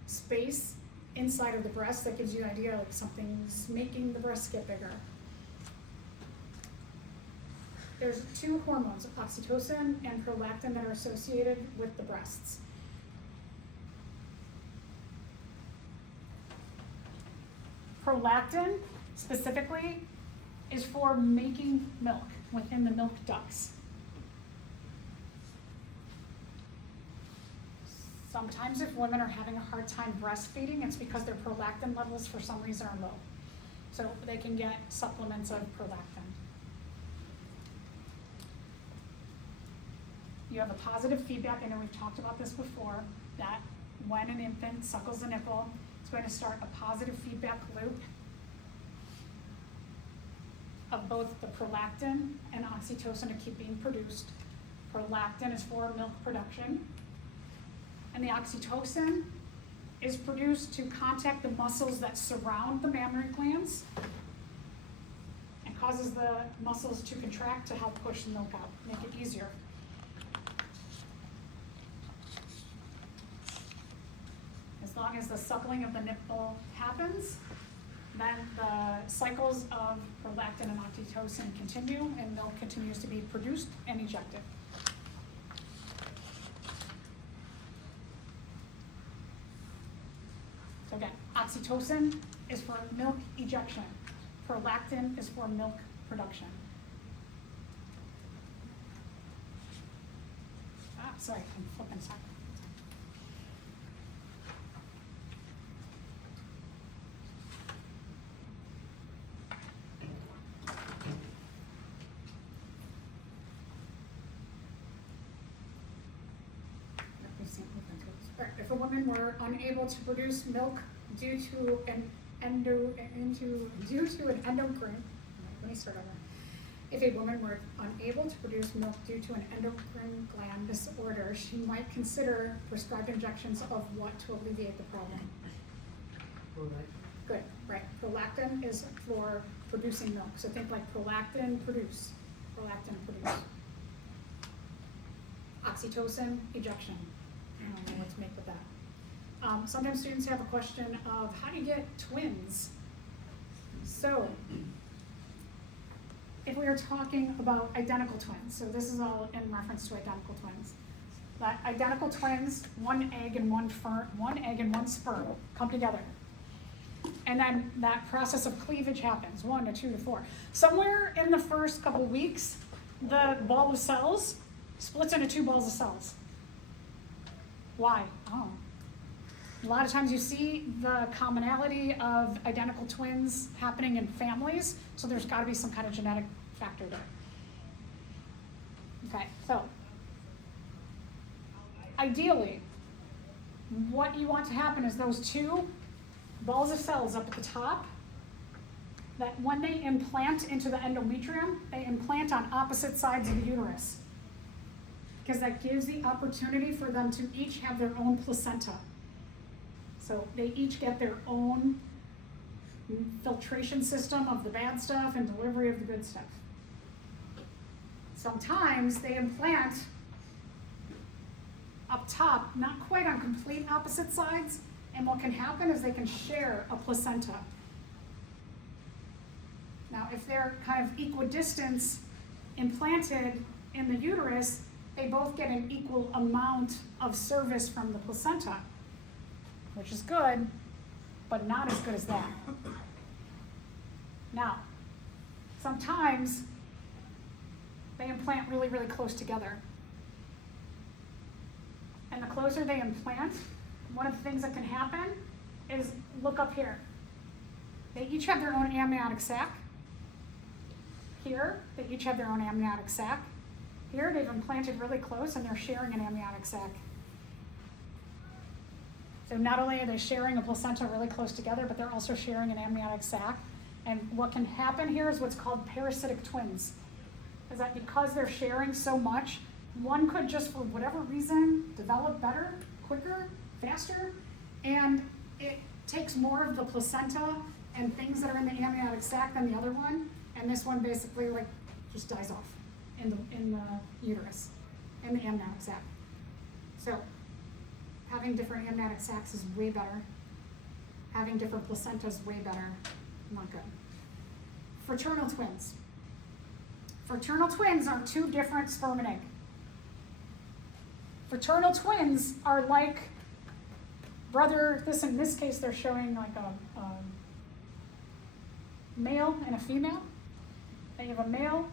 space inside of the breast that gives you an idea like something's making the breast get bigger. There's 2 hormones, oxytocin and prolactin, that are associated with the breasts. Prolactin, specifically, is for making milk within the milk ducts. Sometimes if women are having a hard time breastfeeding, it's because their prolactin levels for some reason are low. So they can get supplements of prolactin. You have a positive feedback, I know we've talked about this before, that when an infant suckles a nipple, it's going to start a positive feedback loop of both the prolactin and oxytocin to keep being produced. Prolactin is for milk production, and the oxytocin is produced to contact the muscles that surround the mammary glands and causes the muscles to contract to help push the milk out, make it easier. As long as the suckling of the nipple happens, then the cycles of prolactin and oxytocin continue, and milk continues to be produced and ejected. So again, Oxytocin is for milk ejection. Prolactin is for milk production. Sorry, I'm flipping stuff. If a woman were unable to produce milk due to an endocrine, let me start over. If a woman were unable to produce milk due to an endocrine gland disorder, she might consider prescribed injections of what to alleviate the problem. Prolactin. Good, right. Prolactin is for producing milk. So think like prolactin produce. Oxytocin, ejection. I don't know what to make with that. Sometimes students have a question of how do you get twins? So, if we are talking about identical twins, so this is all in reference to identical twins. That identical twins, one egg and one sperm come together. And then that process of cleavage happens, 1 to 2 to 4. Somewhere in the first couple weeks, the ball of cells splits into 2 balls of cells. Why? Oh. A lot of times you see the commonality of identical twins happening in families, so there's got to be some kind of genetic factor there. Okay, so ideally, what you want to happen is those 2 balls of cells up at the top, that when they implant into the endometrium, they implant on opposite sides of the uterus, because that gives the opportunity for them to each have their own placenta. So they each get their own filtration system of the bad stuff and delivery of the good stuff. Sometimes they implant up top, not quite on complete opposite sides, and what can happen is they can share a placenta. Now, if they're kind of equidistant implanted in the uterus, they both get an equal amount of service from the placenta, which is good, but not as good as that. Now, sometimes they implant really, really close together. And the closer they implant, one of the things that can happen is, look up here. They each have their own amniotic sac. Here, they each have their own amniotic sac. Here, they've implanted really close and they're sharing an amniotic sac. So not only are they sharing a placenta really close together, but they're also sharing an amniotic sac. And what can happen here is what's called parasitic twins. Is that because they're sharing so much, one could just, for whatever reason, develop better, quicker, faster, and it takes more of the placenta and things that are in the amniotic sac than the other one, and this one basically like just dies off in the uterus, in the amniotic sac. So having different amniotic sacs is way better. Having different placentas way better. Not good. Fraternal twins. Fraternal twins are 2 different sperm and egg. Fraternal twins are like brother, in this case they're showing like a male and a female. They have a male,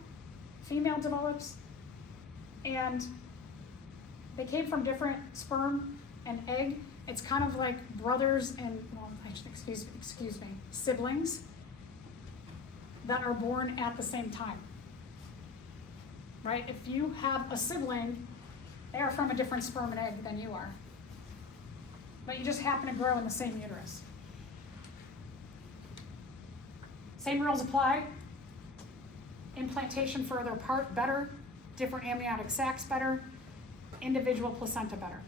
female develops, and they came from different sperm and egg. It's kind of like brothers and, well, excuse me, siblings that are born at the same time. Right? If you have a sibling, they are from a different sperm and egg than you are. But you just happen to grow in the same uterus. Same rules apply. Implantation further apart, better. Different amniotic sacs, better. Individual placenta, better.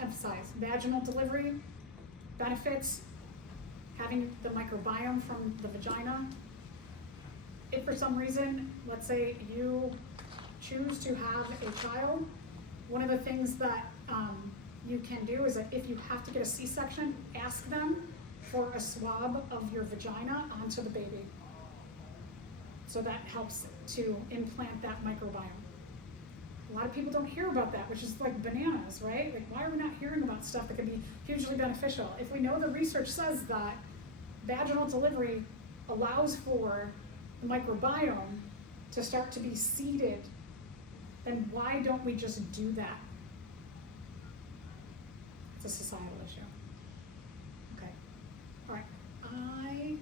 Emphasize vaginal delivery, benefits, having the microbiome from the vagina. If for some reason, let's say you choose to have a child, one of the things that you can do is that if you have to get a C-section, ask them for a swab of your vagina onto the baby. So that helps to implant that microbiome. A lot of people don't hear about that, which is like bananas, right? Like, why are we not hearing about stuff that can be hugely beneficial? If we know the research says that vaginal delivery allows for the microbiome to start to be seeded, then why don't we just do that? It's a societal issue. Okay, all right.